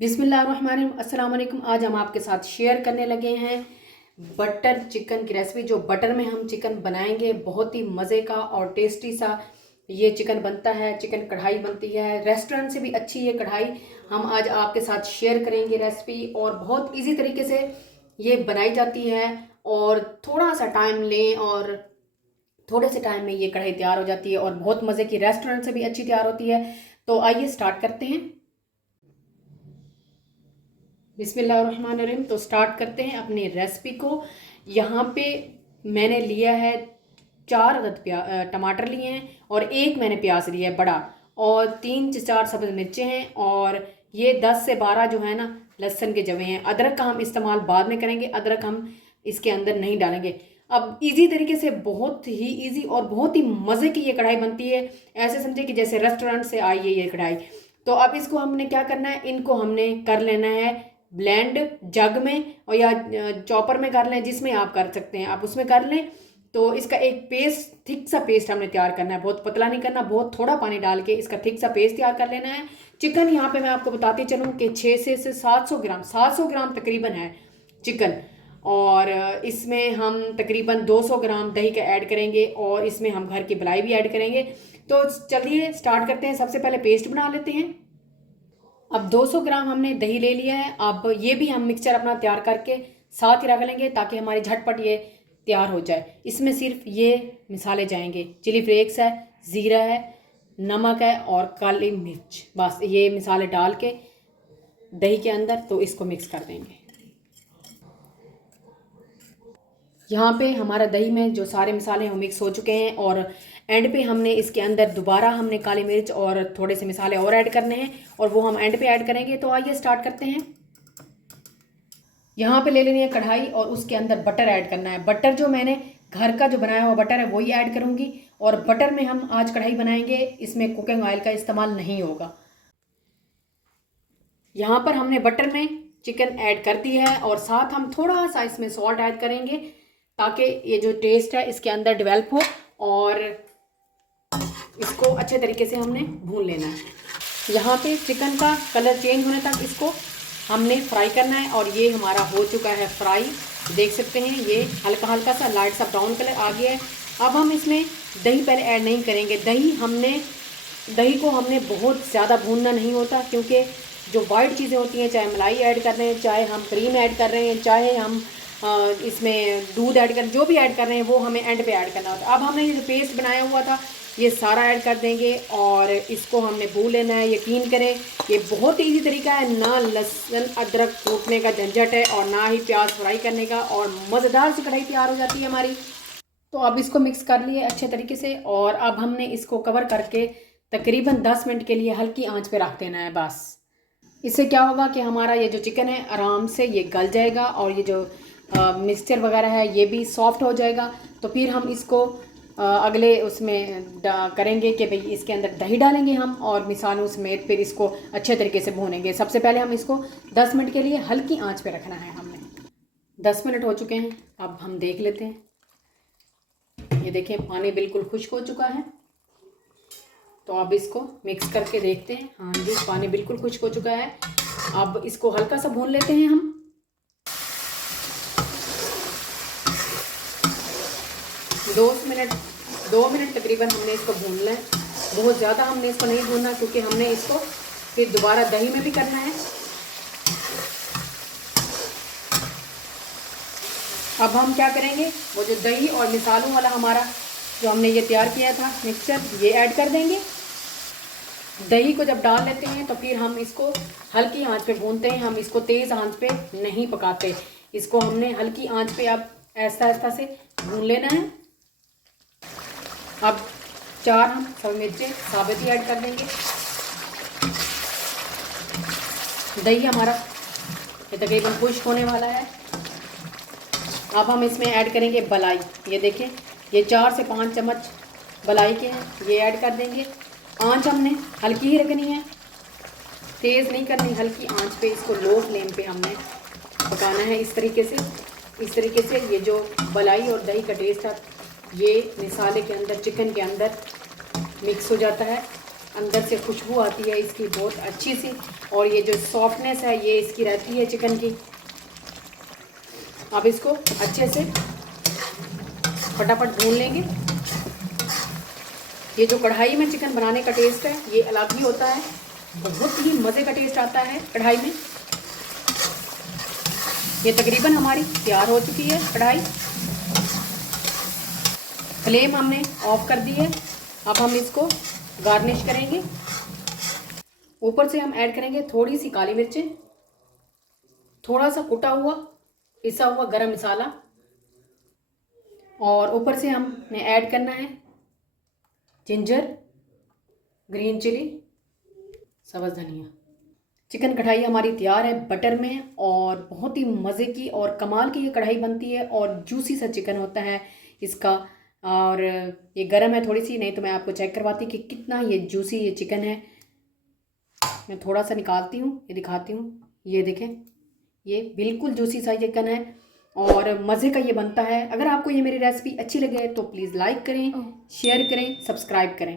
बिस्मिल्लाहिर्रहमानिर्रहीम, अस्सलाम वालेकुम। आज हम आपके साथ शेयर करने लगे हैं बटर चिकन की रेसिपी। जो बटर में हम चिकन बनाएंगे, बहुत ही मज़े का और टेस्टी सा ये चिकन बनता है। चिकन कढ़ाई बनती है, रेस्टोरेंट से भी अच्छी ये कढ़ाई हम आज आपके साथ शेयर करेंगे रेसिपी। और बहुत इजी तरीके से ये बनाई जाती है और थोड़ा सा टाइम लें और थोड़े से टाइम में ये कढ़ाई तैयार हो जाती है और बहुत मज़े की, रेस्टोरेंट से भी अच्छी तैयार होती है। तो आइए स्टार्ट करते हैं। बिस्मिल्लाहिर्रहमानिर्रहीम। तो स्टार्ट करते हैं अपनी रेसिपी को। यहाँ पे मैंने लिया है 4 अदद टमाटर लिए हैं और एक मैंने प्याज लिया है बड़ा, और 3 से 4 सब्ज़ मिर्चें हैं, और ये 10 से 12 जो है ना लहसुन के जवे हैं। अदरक का हम इस्तेमाल बाद में करेंगे, अदरक हम इसके अंदर नहीं डालेंगे। अब इजी तरीके से, बहुत ही इजी और बहुत ही मज़े की ये कढ़ाई बनती है। ऐसे समझे कि जैसे रेस्टोरेंट से आई है ये कढ़ाई। तो अब इसको हमने क्या करना है, इनको हमने कर लेना है ब्लेंड जग में, और या चॉपर में कर लें, जिसमें आप कर सकते हैं आप उसमें कर लें। तो इसका एक पेस्ट, थिक सा पेस्ट हमने तैयार करना है, बहुत पतला नहीं करना, बहुत थोड़ा पानी डाल के इसका थिक सा पेस्ट तैयार कर लेना है। चिकन यहाँ पे मैं आपको बताती चलूँ कि 6 से 700 ग्राम तकरीबन है चिकन, और इसमें हम तकरीबन 200 ग्राम दही का ऐड करेंगे और इसमें हम घर की मलाई भी ऐड करेंगे। तो चलिए स्टार्ट करते हैं। सबसे पहले पेस्ट बना लेते हैं। अब 200 ग्राम हमने दही ले लिया है। अब ये भी हम मिक्सचर अपना तैयार करके साथ ही रख लेंगे ताकि हमारी झटपट ये तैयार हो जाए। इसमें सिर्फ ये मिसाले जाएंगे, चिली फ्लेक्स है, ज़ीरा है, नमक है और काली मिर्च, बस ये मिसाले डाल के दही के अंदर तो इसको मिक्स कर देंगे। यहाँ पे हमारा दही में जो सारे मसाले हैं वो मिक्स हो चुके हैं, और एंड पे हमने इसके अंदर दोबारा हमने काली मिर्च और थोड़े से मसाले और ऐड करने हैं, और वो हम एंड पे ऐड करेंगे। तो आइए स्टार्ट करते हैं। यहाँ पे ले लेनी है कढ़ाई और उसके अंदर बटर ऐड करना है। बटर जो मैंने घर का जो बनाया हुआ बटर है वही ऐड करूँगी, और बटर में हम आज कढ़ाई बनाएंगे, इसमें कुकिंग ऑयल का इस्तेमाल नहीं होगा। यहाँ पर हमने बटर में चिकन ऐड कर दी है, और साथ हम थोड़ा सा इसमें सॉल्ट ऐड करेंगे ताकि ये जो टेस्ट है इसके अंदर डेवलप हो, और इसको अच्छे तरीके से हमने भून लेना है। यहाँ पे चिकन का कलर चेंज होने तक इसको हमने फ्राई करना है, और ये हमारा हो चुका है फ्राई। देख सकते हैं ये हल्का हल्का सा लाइट सा ब्राउन कलर आ गया है। अब हम इसमें दही पहले ऐड नहीं करेंगे। दही को हमने बहुत ज़्यादा भूनना नहीं होता, क्योंकि जो वाइट चीज़ें होती हैं, चाहे मलाई ऐड कर रहे हैं, चाहे हम क्रीम ऐड कर रहे हैं, चाहे हम इसमें दूध ऐड कर, जो भी ऐड कर रहे हैं वो हमें एंड पे ऐड करना होता है। अब हमने ये जो पेस्ट बनाया हुआ था ये सारा ऐड कर देंगे और इसको हमने भून लेना है। यकीन करें ये बहुत ईजी तरीका है, ना लहसुन अदरक कूटने का झंझट है और ना ही प्याज फ्राई करने का, और मज़ेदार सी कढ़ाई तैयार हो जाती है हमारी। तो अब इसको मिक्स कर लिए अच्छे तरीके से, और अब हमने इसको कवर करके तकरीबन 10 मिनट के लिए हल्की आंच पे रख देना है बस। इससे क्या होगा कि हमारा ये जो चिकन है आराम से ये गल जाएगा, और ये जो मिक्सचर वगैरह है ये भी सॉफ्ट हो जाएगा। तो फिर हम इसको अगले उसमें करेंगे कि भाई इसके अंदर दही डालेंगे हम, और मिसालों समेत फिर इसको अच्छे तरीके से भूनेंगे। सबसे पहले हम इसको 10 मिनट के लिए हल्की आंच पे रखना है हमने। 10 मिनट हो चुके हैं, अब हम देख लेते हैं। ये देखें पानी बिल्कुल खुश्क हो चुका है। तो अब इसको मिक्स करके देखते हैं। हाँ जी, पानी बिल्कुल खुश्क हो चुका है। अब इसको हल्का सा भून लेते हैं हम। 2 मिनट तकरीबन हमने इसको भून लें। बहुत ज़्यादा हमने इसको नहीं भूनना, क्योंकि हमने इसको फिर दोबारा दही में भी करना है। अब हम क्या करेंगे, वो जो दही और मिसालों वाला हमारा जो हमने ये तैयार किया था मिक्सचर, ये ऐड कर देंगे। दही को जब डाल लेते हैं तो फिर हम इसको हल्की आंच पे भूनते हैं। हम इसको तेज़ आंच पे नहीं पकाते, इसको हमने हल्की आंच पे अब ऐसा ऐसा से भून लेना है। अब 4 हम सब मिर्चें साबित ही ऐड कर देंगे। दही हमारा ये तकरीबन खुश्क होने वाला है। अब हम इसमें ऐड करेंगे मलाई। ये देखें ये 4 से 5 चम्मच मलाई के हैं, ये ऐड कर देंगे। आंच हमने हल्की ही रखनी है, तेज़ नहीं करनी, हल्की आंच पे इसको लो फ्लेम पे हमने पकाना है। इस तरीके से ये जो मलाई और दही का टेस्ट है ये मिसाले के अंदर, चिकन के अंदर मिक्स हो जाता है। अंदर से खुशबू आती है इसकी बहुत अच्छी सी, और ये जो सॉफ्टनेस है ये इसकी रहती है चिकन की। अब इसको अच्छे से फटाफट भून लेंगे। ये जो कढ़ाई में चिकन बनाने का टेस्ट है ये अलग ही होता है, बहुत ही मज़े का टेस्ट आता है कढ़ाई में। ये तकरीबन हमारी तैयार हो चुकी है कढ़ाई। फ्लेम हमने ऑफ कर दी है। अब हम इसको गार्निश करेंगे। ऊपर से हम ऐड करेंगे थोड़ी सी काली मिर्चें, थोड़ा सा कुटा हुआ पिसा हुआ गरम मसाला, और ऊपर से हमने ऐड करना है जिंजर, ग्रीन चिली, सब्ज़ धनिया। चिकन कढ़ाई हमारी तैयार है बटर में, और बहुत ही मज़े की और कमाल की ये कढ़ाई बनती है, और जूसी सा चिकन होता है इसका। और ये गरम है थोड़ी सी, नहीं तो मैं आपको चेक करवाती कि कितना ये जूसी ये चिकन है। मैं थोड़ा सा निकालती हूँ, ये दिखाती हूँ। ये देखें, ये बिल्कुल जूसी सा चिकन है और मज़े का ये बनता है। अगर आपको ये मेरी रेसिपी अच्छी लगे तो प्लीज़ लाइक करें, शेयर करें, सब्सक्राइब करें।